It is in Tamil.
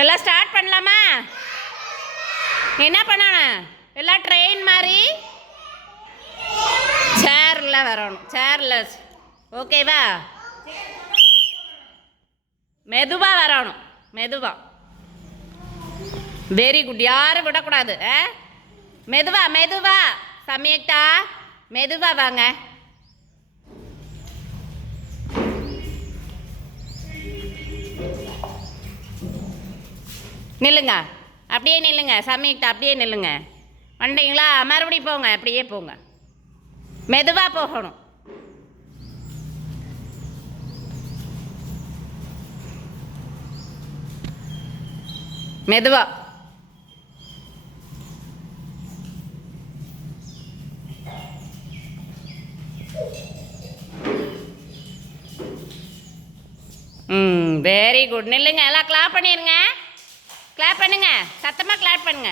எல்லாம் ஸ்டார்ட் பண்ணலாமா? என்ன பண்ணணும்? எல்லாம் ட்ரெயின் மாதிரி சேரில் வரணும். சேரில் ஓகேவா? மெதுவாக வரணும். மெதுவாக. Very good. யாரும் விடக்கூடாது. மெதுவா மெதுவா. சமயக்தா மெதுவா வாங்க. நில்லுங்க. அப்படியே நில்லுங்க. சமயக்தா அப்படியே நில்லுங்க. வந்தீங்களா? மறுபடியும் போங்க. அப்படியே போங்க. மெதுவாக போகணும். மெதுவா. Very good. நில்லுங்க. எல்லாம் கிளாப் பண்ணிடுங்க. கிளாப் பண்ணுங்க. சத்தமாக கிளாப் பண்ணுங்க.